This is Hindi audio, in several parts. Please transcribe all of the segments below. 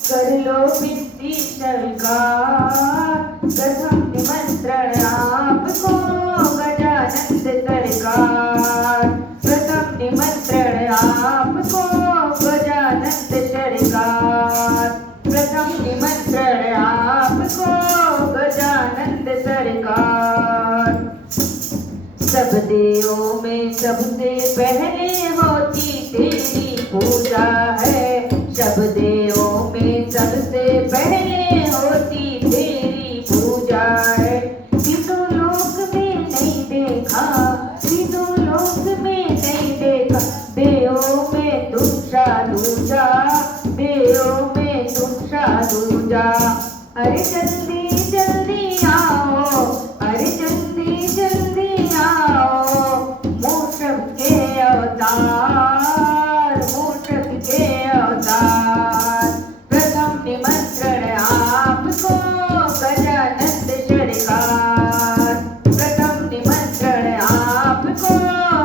कर लो विनती स्वीकार, प्रथम निमंत्रण आपको गजानंद सरकार। प्रथम निमंत्रण आपको गजानंद सरकार। प्रथम निमंत्रण आपको गजानंद सरकार। सब देवों में सबसे पहले होती तेरी पूजा है। सब देवों में सबसे पहले होती तेरी पूजा है। तीनों लोक में नहीं देखा, तीनों लोक में नहीं देखा, देवों में तुम सा दूजा, देवों में तुम सा दूजा। अरे जल्दी जल्दी आओ, अरे जल्दी जल्दी आओ, मूषक के अवतार, मूषक के अवतार। प्रथम निमंत्रण आपको गजानंद सरकार। प्रथम निमंत्रण आपको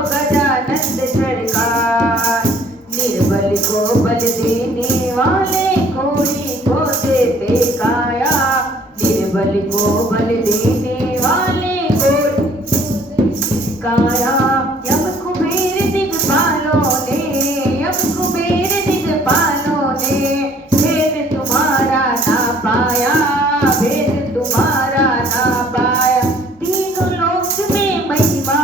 गजानंद सरकार। निर्बल को बल देने वाले कोड़ी को देते काया। निर्बल को बल देने वाले कोड़ी काया। यम कुबेर दिग्पालों ने, यम कुबेर दिग्पालों ने भेद तुम्हारा ना पाया, भेद तुम्हारा ना पाया। तीनों लोक में महिमा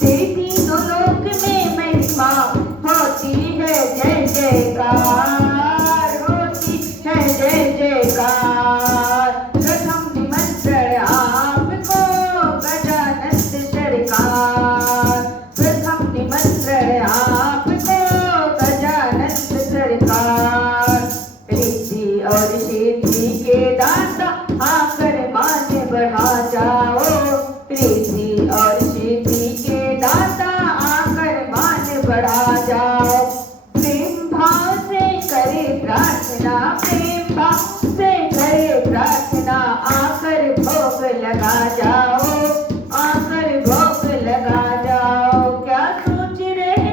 तेरी, तीनों लोक में महिमा होती है जय जयकार, होती है जय जयकार। प्रथम निमंत्रण आपको गजानंद सरकार। प्रथम निमंत्रण आपको गजानंद सरकार। रिद्धि और सिद्धि के दाता आकर मान बढ़ा जाओ। रिद्धि और सिद्धि के दाता आकर मान बढ़ा जाओ। प्रेम भाव से करे प्रार्थना, प्रेम भाव से करे प्रार्थना, आकर भोग लगा जाओ, आकर भोग लगा जाओ। क्या सोच रहे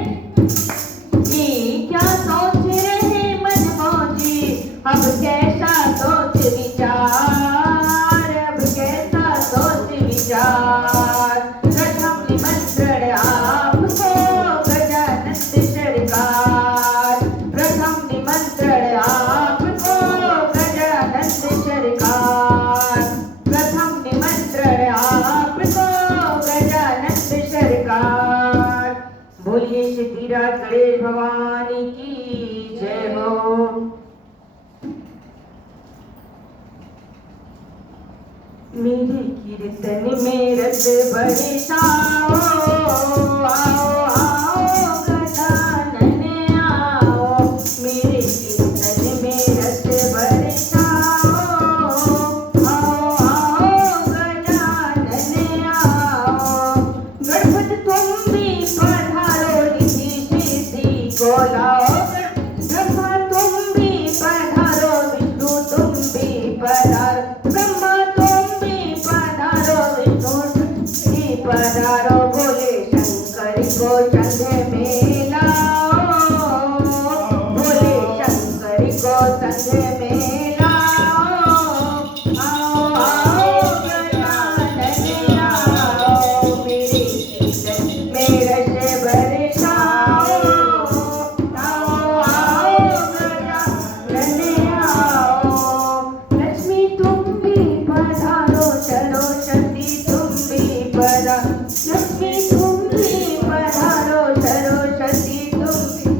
क्या सोच रहे मन मौजी, अब कैसा सोच विचार, अब कैसा सोच विचार। प्रथम निमंत्रण आपको गजानंद सरकार। प्रथम निमंत्रण आपको गजानंद सरकार। प्रथम निमंत्रण आपको गजानंद सरकार। बोलिए सिद्धिराज गणेश भगवान की जय हो। मेरे कीर्तन में रस बरसाओ, आओ आओ गजानन आओ। मेरे कीर्तन में रस बरसाओ, आओ आओ गजानन आओ। गणपत तुम भी पधारो, रिद्धि सिद्धि को लाओ। ब्रह्मा तुम भी पधारो, विष्णु तुम भी पधारो। ब्रह्मा तुम भी पधारो, विष्णु भी पधारो। बोले शंकर को संग में लाओ, बोले शंकर को संग में लाओ। आओ आओ गजानन आओ। मेरे कीर्तन में रस बरसाओ, आओ आओ गजानन आओ। लक्ष्मी तुम भी पधारो, सरस्वती तुम भी पधारो। लक्ष्मी तुम भी पधारो, सरस्वती तुम भी।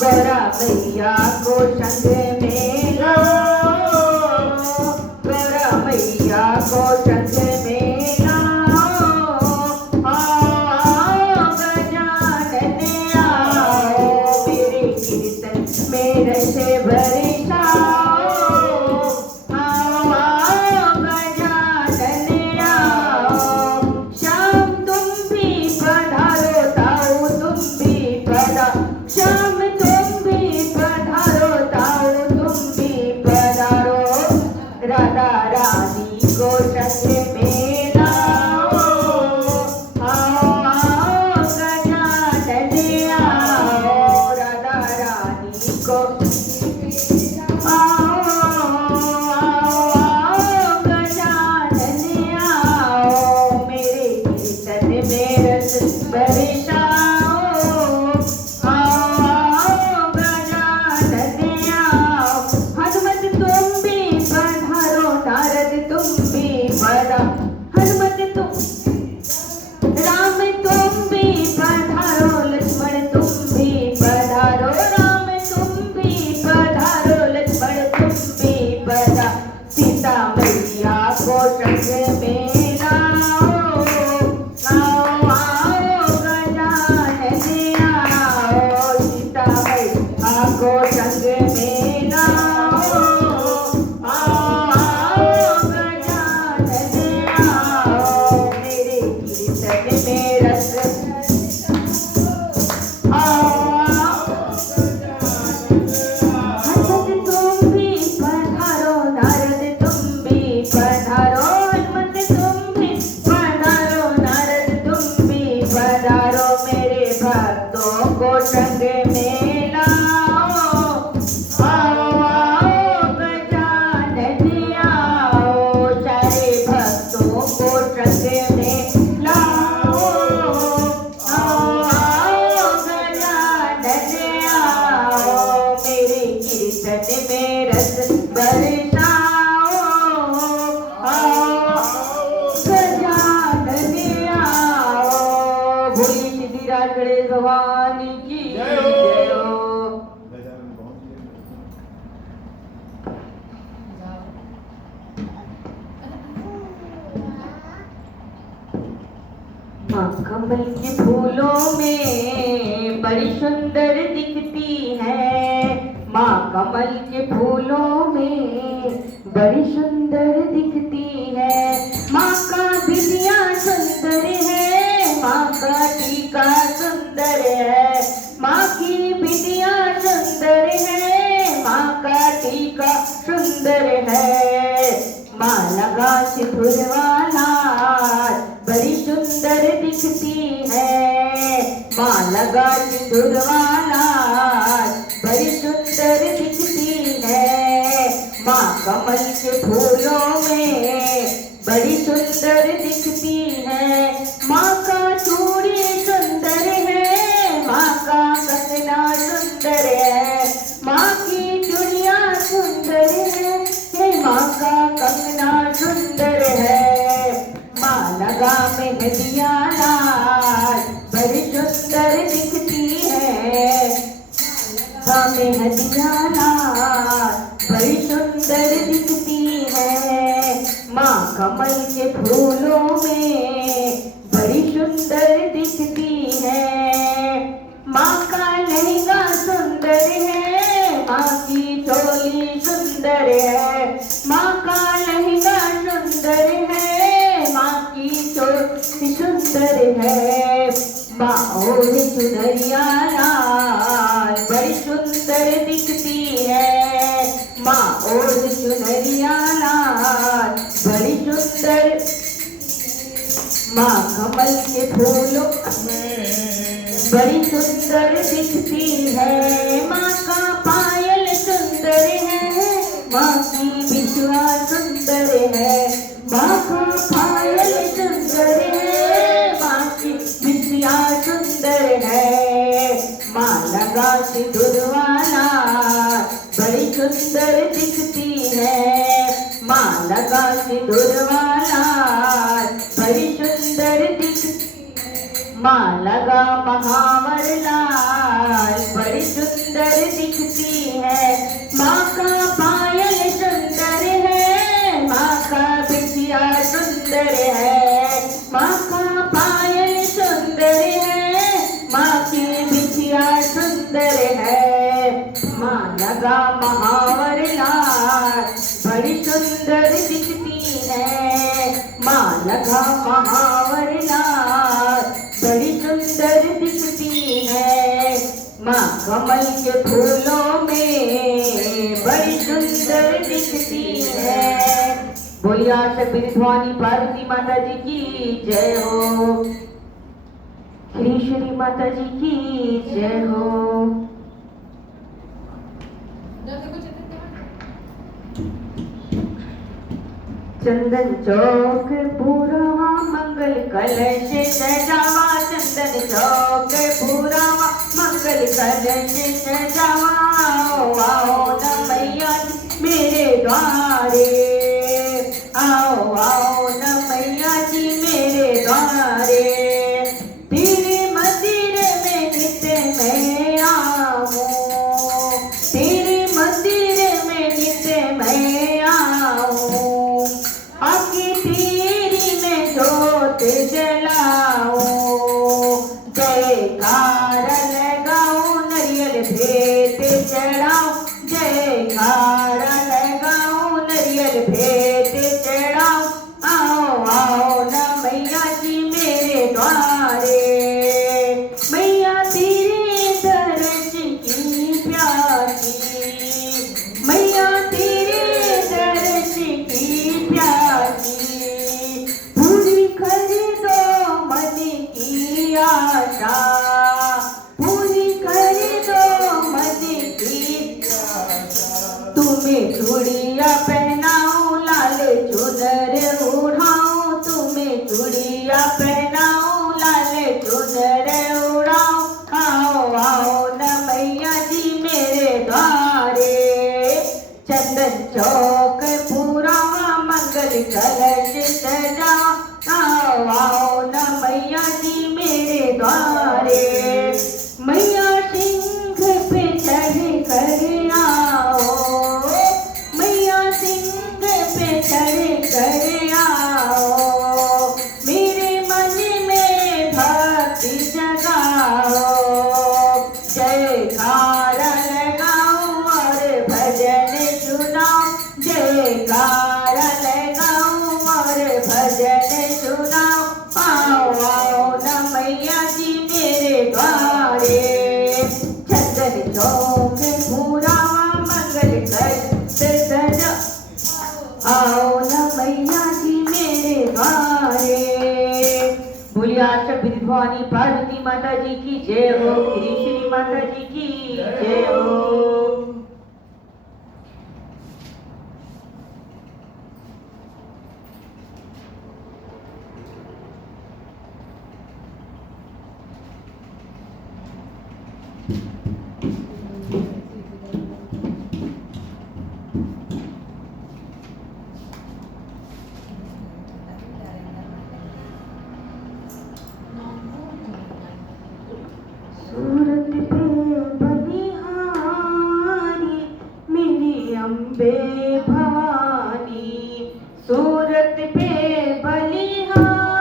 गौरा मैया को संग में लाओ, गौरा मैया को संग में लाओ। आओ आओ गजानन आओ। मेरे कीर्तन में रस बरसाओ, आओ आओ गजानन आओ। श्याम तुम भी पधारो, ताऊ तुम भी पधारो। श्याम तुम भी पधारो, ताऊ तुम में रस बरसाओ, आओ गजानन आओ। बोलिए सिद्धिराज गणेश भगवान की जय हो। माँ कमल के फूलों में बड़ी सुंदर दिखती है, माँ कमल के फूलों में बड़ी सुंदर दिखती है। माँ का बिंदिया सुंदर है, माँ का टीका सुंदर है, माँ की बिंदिया सुंदर है, माँ का टीका सुंदर है। माँ लगा सिंदूर वाला बड़ी सुंदर दिखती है, माँ लगा सिंदूर वाला बड़ी सुंदर दिखती है। माँ कमल के फूलों में बड़ी सुंदर दिखती है। माँ का चूड़ी सुंदर है, माँ का कंगना सुंदर है, माँ की चूड़िया सुंदर है, माँ का कंगना सुंदर है। माँ लगा मेहंदिया लाल बड़ी सुंदर दिखती है, माँ मेहंदिया लाल बड़ी सुंदर दिखती है। माँ कमल के फूलों में बड़ी सुंदर दिखती है। माँ का लहंगा सुंदर है, माँ की चोली सुंदर है, माँ का लहंगा सुंदर है, माँ की चोली सुंदर है। माँ और चुनरिया लाल बड़ी सुंदर दिखती है, माँ और चुनरिया लाल बड़ी सुंदर। माँ कमल के फूलों में बड़ी सुंदर दिखती है। माँ का पायल सुंदर है, माँ की बिछुआ सुंदर है, माँ का पायल सुंदर है, माँ की बिछुआ सुंदर है। माँ लगा सिंदूर वाला बड़ी सुंदर दिखती है, माँ लगा सिंदूर वाला बड़ी सुंदर दिखती। माँ लगा महावर लाल बड़ी सुंदर दिखती है। माँ का पायल सुंदर है, माँ का बिछिया सुंदर है, माँ का पायल सुंदर है, माँ की बिछिया सुंदर है। माँ लगा महावर लाल बड़ी सुंदर दिखती है, माँ लगा महावर लाल बड़ी सुंदर दिखती है। माँ कमल के फूलों में बड़ी सुंदर दिखती है। बोलिए शक्ति भवानी पार्वती माता जी की जय हो, श्री श्री माता जी की जय हो। चंदन चौक पूरवा मंगल कलश सजावा, चंदन चौक पूरवा मंगल कलश सजावा। आओ न मैया जी मेरे द्वारे, आओ आओ न मैया जी मेरे द्वारे। तेरे मंदिर में नित्य मैं आऊं, तेरे मंदिर में नित्य मैं आऊं, आके तेरी मैं जोत जलाऊं। जयकारा लगाऊं नरियल भेंट चढ़ाऊं, जयकारा लगाऊं नरियल भेंट चढ़ाऊं। आओ आओ न मैया जी मेरे द्वारे, मैया तेरे दर्श की प्यासी, मैया तेरे दर्श की प्यासी। पूरी कर दो मन की आशा, पूरी कर दो मन की आशा। तुम्हें चूड़िया पहनाऊं लाल चुनर उड़ाऊं, तुम्हें चूड़िया पहनाऊं लाल चुनर उड़ाऊं। आओ आओ न मैया जी मेरे द्वारे, चौक पूरा मंगल कलश सजा, आओ आओ न मैया जी मेरे द्वारे। मैया सिंह पे चढ़ कर आओ, मैया सिंह पे चढ़ कर आओ, मेरे मन में भक्ति जगाओ। जयकारा लगाओ और भजन सुनाओ, जयकारा लगाओ और भजन सुनाओ, आओ आओ न मैया जी मेरे द्वारे। चंदन चौक पूरा मंगल कलश सजा, आओ न मैया जी मेरे द्वारे। बोलिए आशा विधि भवानी पार्वती माता जी की जय हो, श्री माता जी की जय हो। सूरत पे बलिहारी मेरी अम्बे भवानी, सूरत पे बलिहारी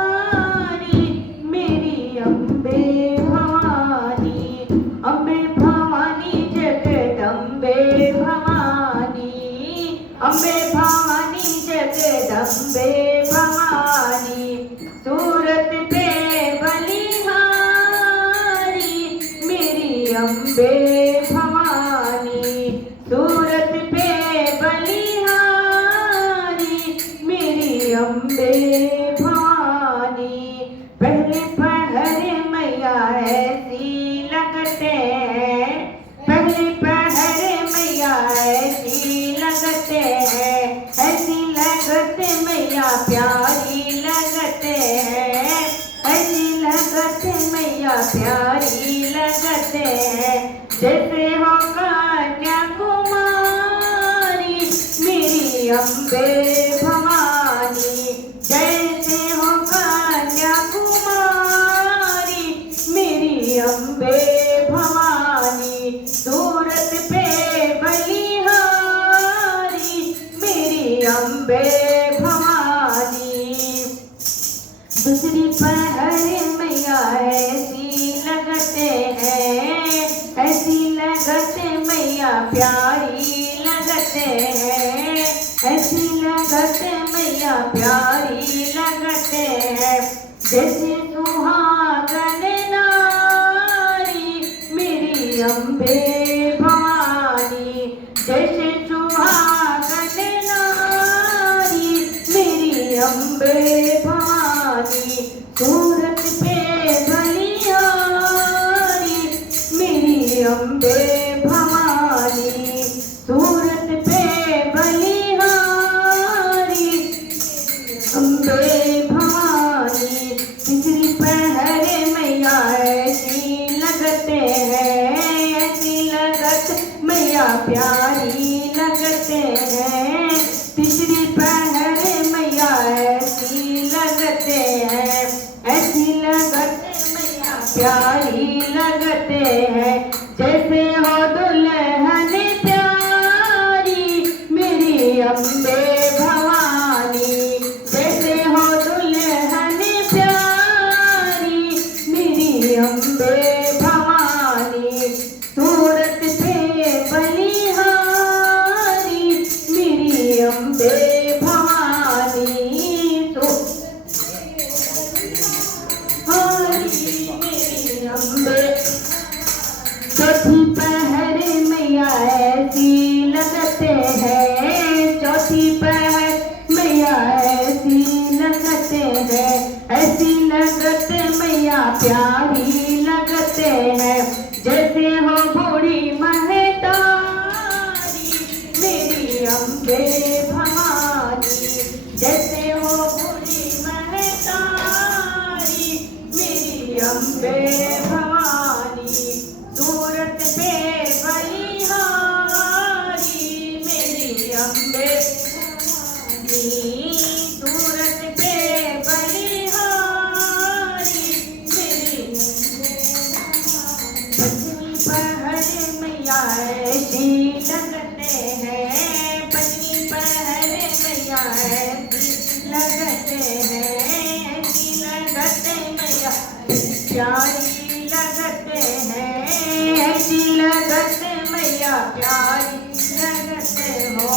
मेरी अम्बे भवानी, अम्बे भवानी जगदम्बे भवानी, अम्बे भवानी जगदम्बे भवानी। सूरत पे अम्बे भवानी, सूरत पे बलिहारी मेरी अम्बे भवानी। पहले पहर मैया ऐसी लगते हैं, पहले पहर मैया ऐसी लगते हैं, ऐसी लगते मैया प्यारी लगते हैं, ऐसी लगते मैया प्यारी लगते हैं। जैसे हो कन्याकुमारी मेरी अम्बे भवानी, जैसे हो कन्याकुमारी मेरी अम्बे भवानी। सूरत पे बलिहारी मेरी अम्बे भवानी। दूसरी पहर मैया ऐसी लगते हैं, ऐसी लगते मैया प्यारी लगते हैं, ऐसी लगते मैया प्यारी लगते हैं। जैसे सुहागन नारी मेरी अम्बे भवानी, जैसे सुहागन नारी मेरी अम्बे भवानी। सूरत पे बलिहारी मेरी अम्बे भवानी, सूरत पे बलिहारी अम्बे भवानी। तीसरी पहर मैया ऐसी लगते हैं, ऐसी लगत मैया प्यारी लगते हैं। तीसरी पहर मैया ऐसी लगते हैं, ऐसी लगते मैया प्यारी लगते हैं। जैसे हो दुल्हन प्यारी मेरी अम्बे भवानी, जैसे हो दुल्हन प्यारी मेरी अम्बे भवानी। सूरत पे बलिहारी मेरी अम्बे भवानी, मेरी अम्बे। चौथी पहर मैया ऐसी लगते हैं, चौथी पहर मैया ऐसी लगते हैं, ऐसी लगते मैया प्यारी लगते हैं। जैसे हो बूढ़ी महतारी मेरी अम्बे भवानी, जैसे हो बूढ़ी महतारी मेरी अम्बे भवानी। सूरत पे बलिहारी मेरी अम्बे भवानी सूरत पे बलिहारी मेरी पत्नी पहर मैया ऐसी लगते हैं पत्नी पहर मैया ऐसी लगते हैं ऐसी लगते मैया प्यारी लगते हैं ऐसी लगते मैया प्यारी लगते हो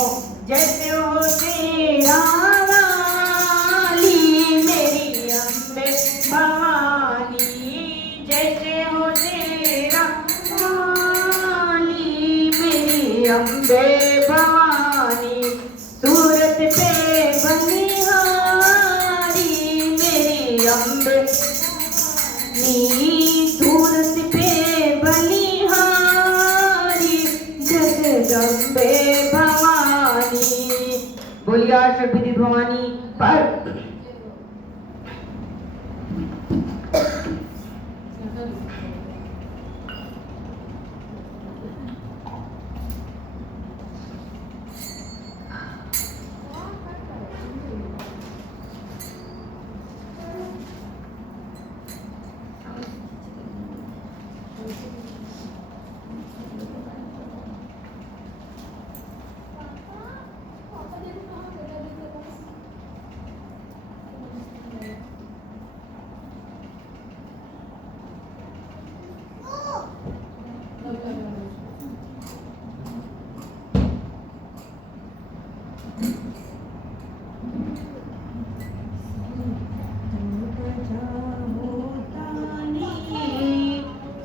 जैसे हो तेरा वाली मेरी अम्बे भवानी जैसे हो तेरा वाली मेरी अम्बे भवानी सूरत पे बलिहारी मेरी अम्बे सूरत पे बलिहारी जगदम्बे भवानी बोलिए शक्ति भवानी पर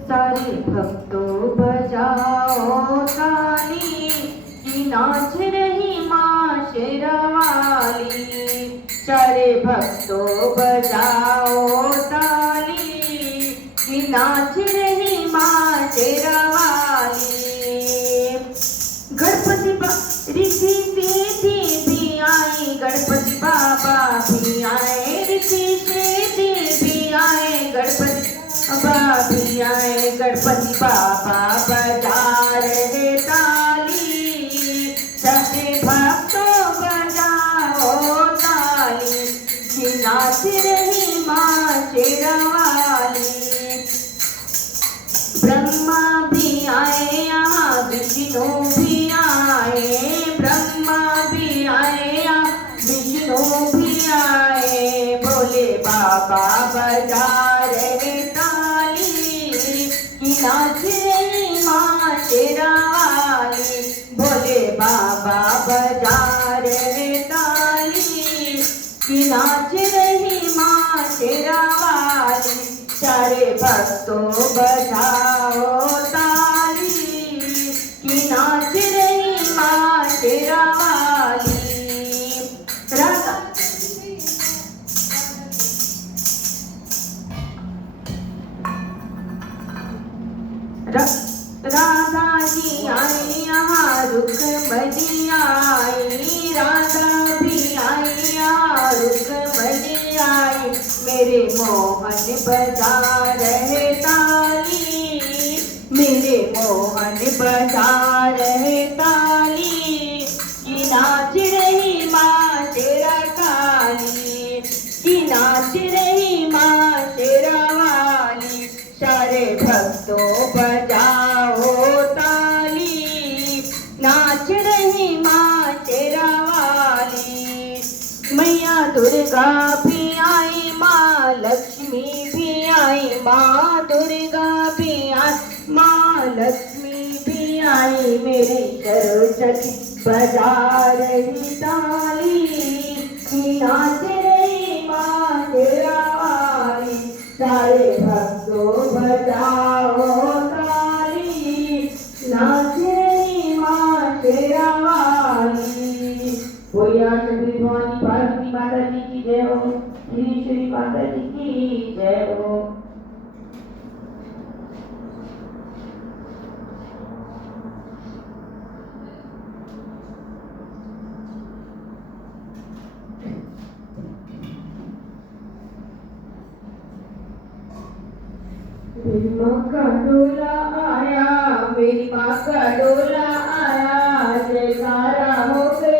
सारे भक्तों बजाओ ताली की नाच रही माँ शेरवाली सारे भक्तों बजाओ ताली की नाच रही माँ शेरवाली गणपति ऋषि सिद्धि भी आए गणपति बाबा भी आए ऋषि सिद्धि भी आए गणपति बाबा भी आए गणपति बाबा बजा रहे ताली सभी भक्तों बजाओ ताली कि नाच रही माँ शेरवाली ब्रह्मा भी आए यहाँ विष्णु भी आए ब्रह्मा भी आए यहाँ विष्णु भी आए बोले बाबा बजा रहे नाच रही माँ शेरवाली बोले बाबा बजा रहे ताली कि नाच रही माँ शेरवाली सारे भक्तों बजाओ ताली कि नाच रही माँ शेरवाली राधा राधा जी आई यहाँ रुक्मणी आई राधा भी आई यहाँ रुक्मणी आई मेरे मोहन बजा रहे ताली मेरे मोहन बजा रहे ताली कि नाच रही माँ तेरा काली कि नाच रही माँ तेरा वाली सारे भक्तों बजाओ ताली नाच रही माँ तेरा वाली मैया दुर्गा भी आई माँ लक्ष्मी भी आई माँ दुर्गा भी आई माँ लक्ष्मी भी आई मेरी सरस्वती बजा रही ताली कि नाच रही माँ तेरा वाली सारे भक्तों बजाओ ताली नाच रही माँ शेरवाली बोलिए शक्ति भवानी पार्वती माता जी की जय हो श्री माता जी की जय हो मेरी माँ का डोला आया मेरी माँ का डोला आया जयकारा हो गया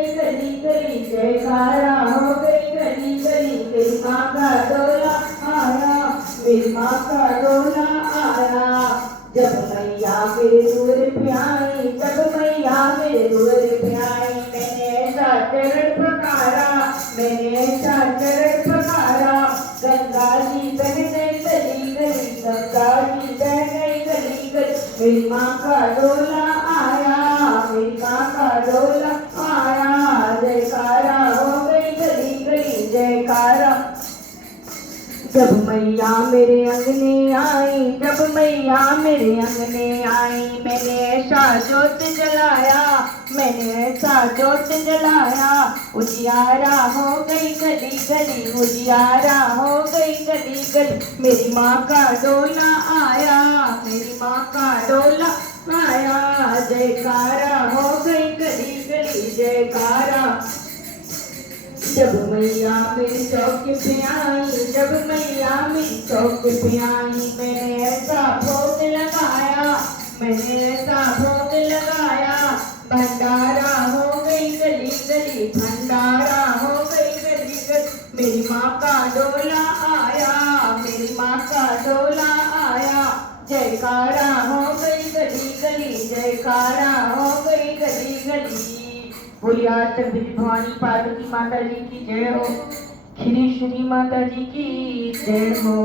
जब मैया मेरे अंगने आई, जब मैया मेरे अंगने आई, मैंने ऐसा जोत जलाया, मैंने ऐसा जोत जलाया, उजियारा हो गई गली गली, उजियारा हो गई गली गली। मेरी माँ का डोला आया, मेरी माँ का डोला आया, जयकारा हो गई गली गली, जयकारा। जब मैया मेरी चौक पे आई, जब मैया मेरी चौक पे आई, मैंने ऐसा भोग लगाया, मैंने ऐसा भोग लगाया, भंडारा हो गई गली गली, भंडारा हो गई गली गली। मेरी माँ का डोला आया, मेरी माँ का डोला आया, जयकारा हो गई गली गली, जयकारा हो गई गली गली। बोलिए आष्टक देवी भवानी पार्वती माता जी की जय हो, श्री माता जी की जय हो।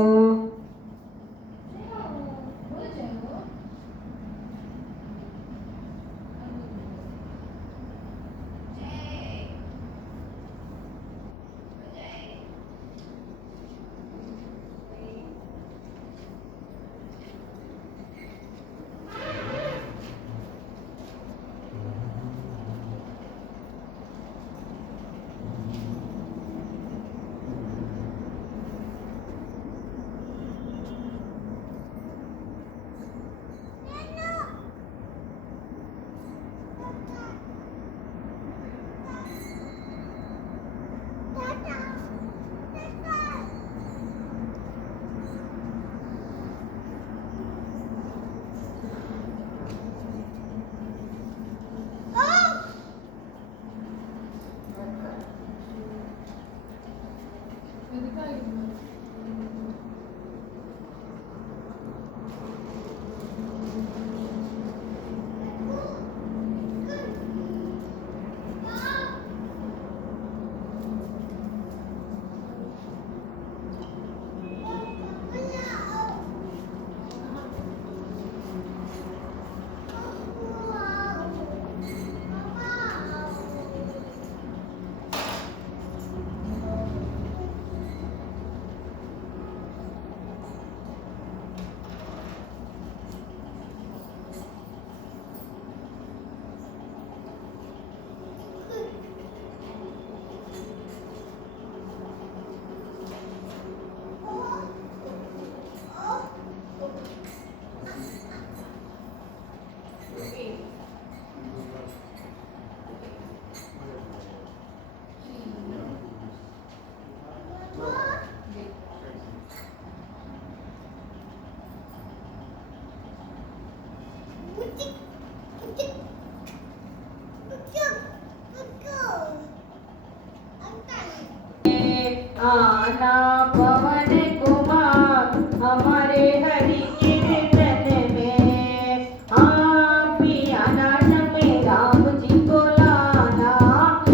आना पवन कुमार हमारे हरि कीर्तन में, आप भी आना समय राम जी को लाना, आप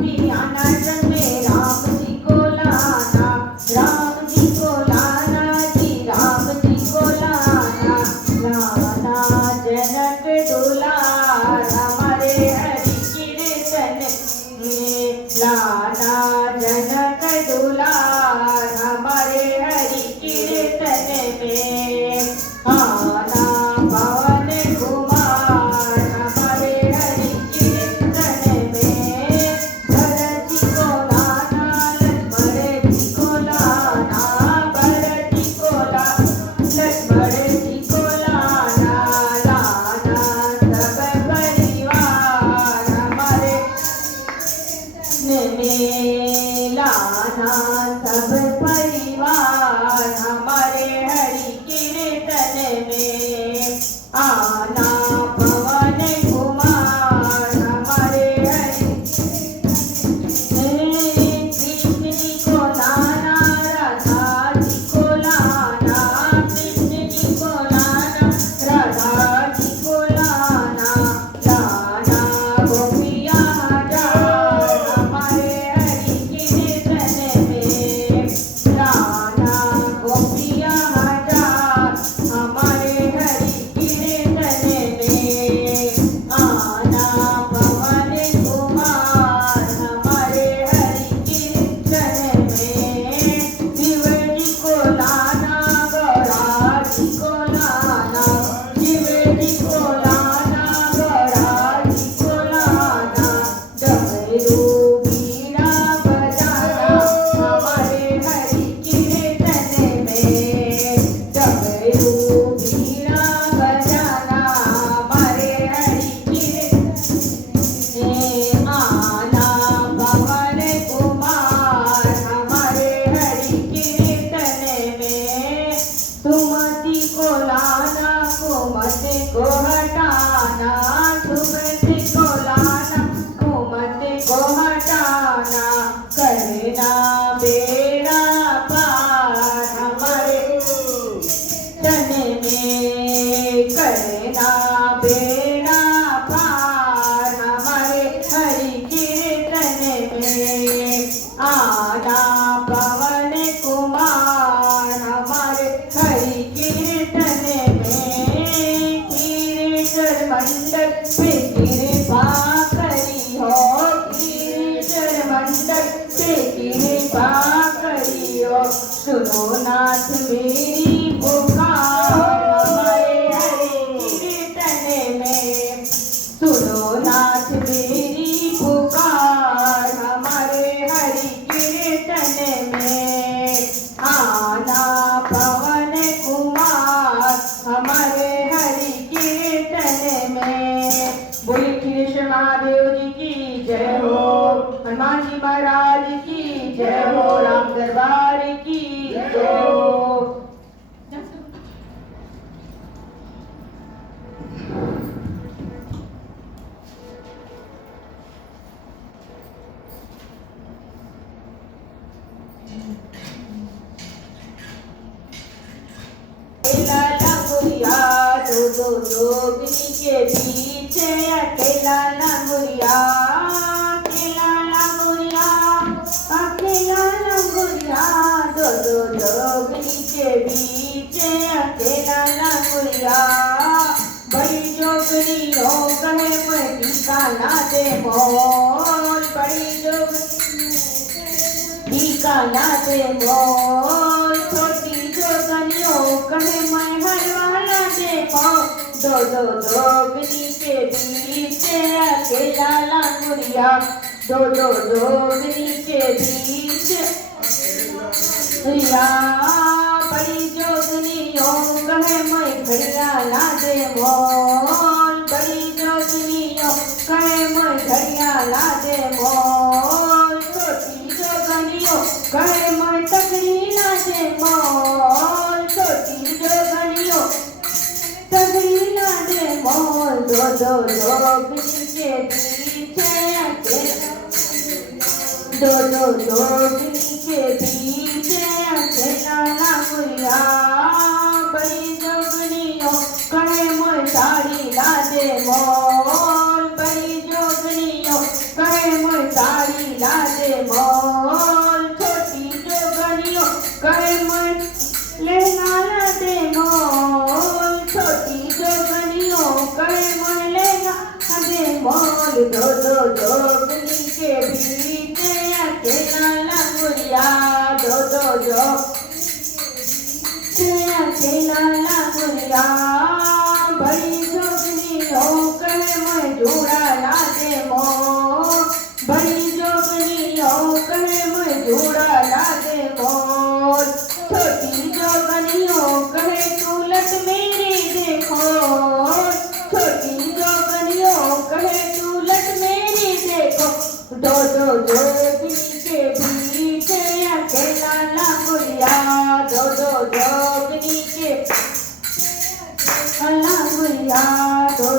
भी आना समय राम जी को लाना, राम जी को लाना जी, राम जी को लाना, लाना जनक दुलार हमारे हरि कीर्तन में, लाना जनक दुलार हमारे हरि कीर्तन में, आना पवन कुमार हमारे हरि कीर्तन में, भरत जी को लाना लक्ष्मण जी को लाना, भरत जी को लाना लक्ष्मण जी को लाना, लाना सब परिवार हमारे में, लाना सब परिवार हमारे हरि कीर्तन में, आना पवन कुमार हमारे हरि। कृष्ण जी को लाना, राधा जी को लाना, कृष्ण जी को लाना, राधा जी को लाना, लाना गोपिया हजार हमारे हरि सुनो नाथ मेरी पुकार हमारे हरि कीर्तन में। सुनो नाथ मेरी पुकार हमारे हरि कीर्तन में। आना पवन कुमार हमारे हरि कीर्तन में। बोले कृष्ण महादेव जी की जय हो, हनुमान जी महाराज की जय हो, राम दरबार की जय हो। अकेला लंगुरिया दो जोगनी के बीच, अकेला लंगुरिया अकेला लंगुरिया अकेला लंगुरिया दो जोगनी के बीच, अकेला लंगुरिया। बड़ी जोगनी हो कहे मैं टीका ना दे मोल, बड़ी जोगनी टीका ना दे मोल। छोटी जोगनियों कहे मैं हरवाला दे मोल। दो जोगनी के बीच अकेला लंगुरिया, दो जोगनी के बीच रिया। बड़ी जोगनियों कहे मैं घड़िया ना दे मोल, बड़ी जोगनियों कहे मैं घड़िया ना दे मोल। छोटी जोगनियों कहे मैं तकरी ना दे मोल, छोटी जोगनियों तकरी ना दे मोल। दो जोगनी के बीच दो जोगनी के बीच अकेला लंगुरिया। बड़ी जोगनियों कहे मैं साड़ी ला दे मोल, बड़ी जोगनियों कहे मैं साड़ी ला दे मोल। छोटी जोगनियों कहे मैं लहंगा ला दे मोल, छोटी जोगनियों कहे मैं लहंगा दे मोल। दो जोगनी के बीच अकेला लंगुरिया, दो अकेला लंगुरिया। बड़ी जोगनियों कहे मैं जूड़ा ला दे मोल, बड़ी जोगनियों कहे मैं जूड़ा ला दे मोल। छोटी जोगनियों कहे तू लट मेरी देखो, छोटी जोगनियों कहे तू लट मेरी देखो। दो जोगनी के बीच अकेला लंगुरिया, दो जोगनी के लंगुरिया, दो